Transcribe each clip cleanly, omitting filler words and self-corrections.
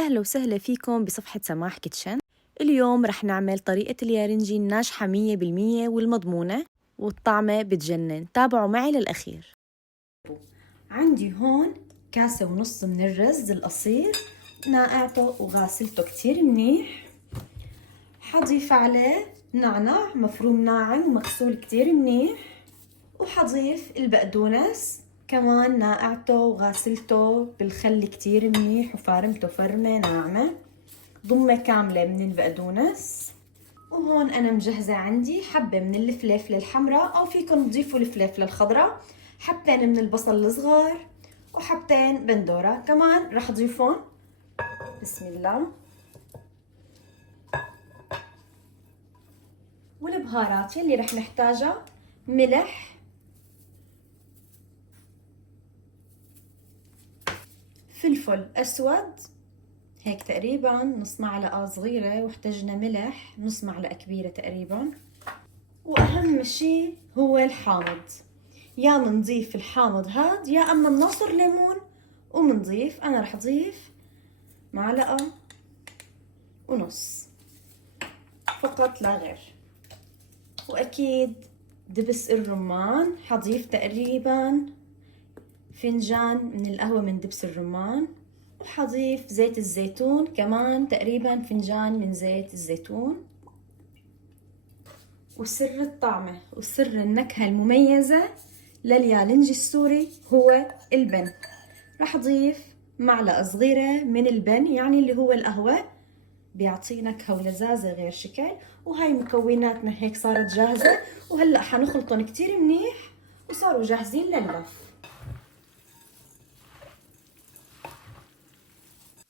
أهلا وسهلا فيكم بصفحة سماح كيتشن. اليوم رح نعمل طريقة اليارنجي الناجحة 100% والمضمونة والطعمة بتجنن. تابعوا معي للأخير. عندي هون كاسة ونص من الرز القصير، ناقعته وغاسلته كتير منيح. حضيف عليه نعناع مفروم ناعم ومغسول كتير منيح، وحضيف البقدونس كمان ناقعته وغاسلته بالخل كتير منيح وفارمته فرمة ناعمة، ضمة كاملة من البقدونس. وهون أنا مجهزة عندي حبة من الفلفلة الحمراء أو فيكم تضيفوا الفلفلة الخضراء، حبتين من البصل الصغار وحبتين بندورة كمان رح ضيفهم. بسم الله. والبهارات يلي رح نحتاجها: ملح، فلفل أسود هيك تقريبا نص معلقة صغيرة، واحتجنا ملح نص معلقة كبيرة تقريبا. وأهم شي هو الحامض، يا منضيف الحامض هاد يا أما منعصر ليمون ومنضيف. أنا رح ضيف معلقة ونص فقط لا غير. وأكيد دبس الرمان حضيف تقريبا فنجان من القهوة من دبس الرمان، وحضيف زيت الزيتون كمان تقريبا فنجان من زيت الزيتون. وسر الطعمة وسر النكهة المميزة لليالنجي السوري هو البن. رح أضيف معلقة صغيرة من البن، يعني اللي هو القهوة، بيعطي نكهة ولذاذة غير شكل. وهاي مكوناتنا هيك صارت جاهزة، وهلأ حنخلطهم كتير منيح وصاروا جاهزين لللف.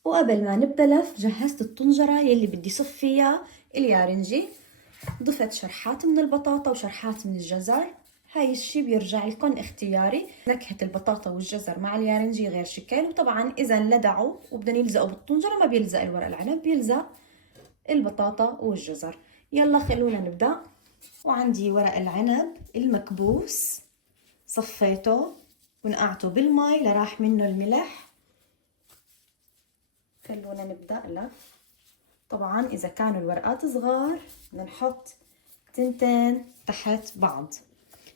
وقبل ما نبدأ لف جهزت الطنجرة يلي بدي صف فيها اليارنجي. ضفت شرحات من البطاطا وشرحات من الجزر، هاي الشي بيرجع لكم اختياري. نكهة البطاطا والجزر مع اليارنجي غير شكل. وطبعا إذا لدعوا وبدنا يلزقوا بالطنجرة ما بيلزق الورق العنب، بيلزق البطاطا والجزر. يلا خلونا نبدأ. وعندي ورق العنب المكبوس صفيته ونقعته بالماء لراح منه الملح. خلونا نبدأ لف. طبعا إذا كانوا الورقات صغار بنحط تنتين تحت بعض،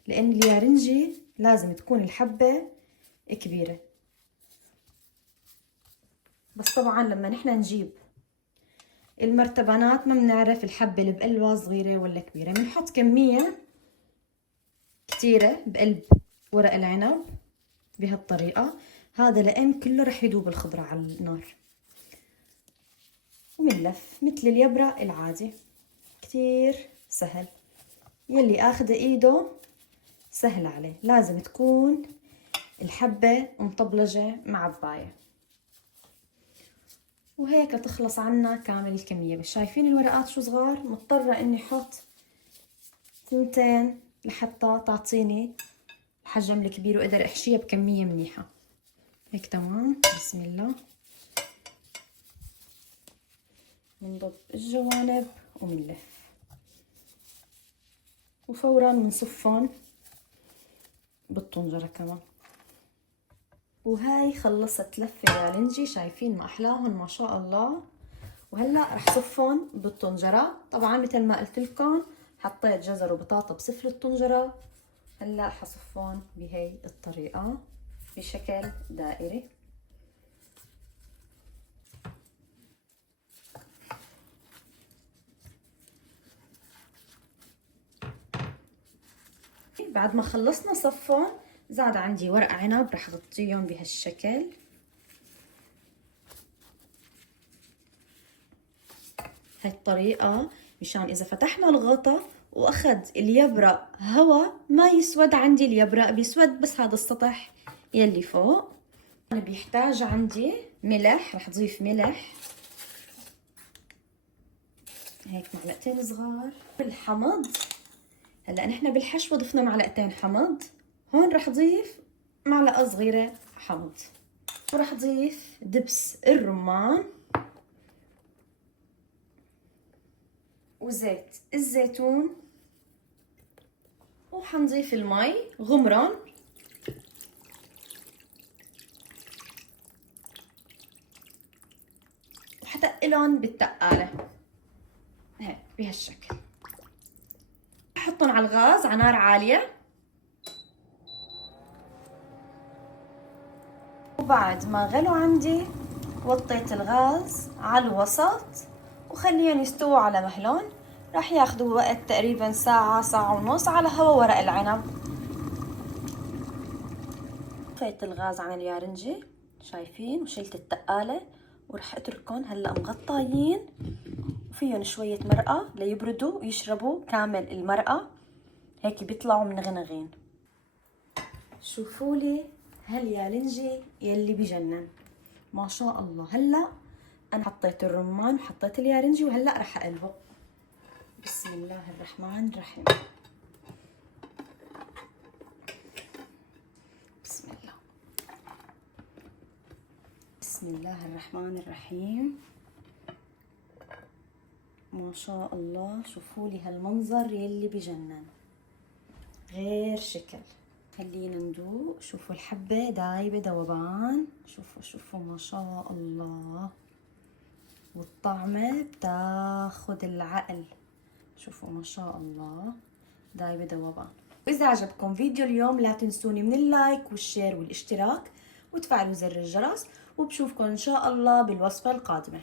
لأن اليارنجي لازم تكون الحبة كبيرة. بس طبعا لما نحنا نجيب المرتبانات ما بنعرف الحبة اللي بقلبها صغيرة ولا كبيرة، بنحط كمية كتيرة بقلب ورق العنب بهالطريقة. هذا لأن كله رح يذوب الخضرة على النار. ومنلف مثل اليبرة العادي، كتير سهل. يلي اخذ ايده سهل عليه. لازم تكون الحبة مطبلجة مع عباية. وهيك لتخلص عنا كامل الكمية. بس شايفين الورقات شو صغار، مضطرة اني احط تنتين لحتى تعطيني الحجم الكبير واقدر احشيها بكمية منيحة. هيك تمام. بسم الله. بنضب الجوانب وبنلف، وفورا بنصفهم بالطنجرة كمان. وهاي خلصت لفة يالنجي، شايفين ما احلاهم ما شاء الله. وهلا رح صفهم بالطنجرة. طبعا مثل ما قلت لكم حطيت جزر وبطاطا بسفل الطنجرة. هلا حصفهم بهي الطريقة بشكل دائري. بعد ما خلصنا صفهم زاد عندي ورق عنب رح غطيهم بهالشكل. هاي الطريقة مشان إذا فتحنا الغطا وأخذ اليبرق هوا ما يسود عندي اليبرق، بيسود بس هذا السطح يلي فوق. أنا بيحتاج عندي ملح، رح أضيف ملح هيك معلقتين صغار. الحمض هلا نحن بالحشوة ضفنا معلقتين حمض، هون رح أضيف معلقة صغيرة حمض. ورح أضيف دبس الرمان وزيت الزيتون، وحنضيف المي غمرا. تقلهم بالتقالة هيك بهالشكل. احطهم على الغاز على نار عالية، وبعد ما غلوا عندي وطيت الغاز على الوسط وخليهم يستووا على مهلهم. راح ياخدوا وقت تقريبا ساعة، ساعة ونص على هوا ورق العنب. طفيت الغاز عن اليارنجي شايفين، وشلت التقالة، ورح اتركهم هلا مغطايين وفيهم شوية مرقة ليبردوا ويشربوا كامل المرقة، هيك بيطلعوا منغنغين. شوفوا لي هاليالنجي يلي بجنن ما شاء الله. هلا انا حطيت الرمان وحطيت اليارنجي وهلا رح اقلبه. بسم الله الرحمن الرحيم. بسم الله، بسم الله الرحمن الرحيم. ما شاء الله، شوفوا لي هالمنظر يلي بجنن غير شكل. خلينا ندوق. شوفوا الحبة دايبة ذوبان، شوفوا شوفوا ما شاء الله، والطعمة بتاخد العقل. شوفوا ما شاء الله دايبة ذوبان. وإذا عجبكم فيديو اليوم لا تنسوني من اللايك والشير والاشتراك وتفعلوا زر الجرس، وبشوفكم إن شاء الله بالوصفة القادمة.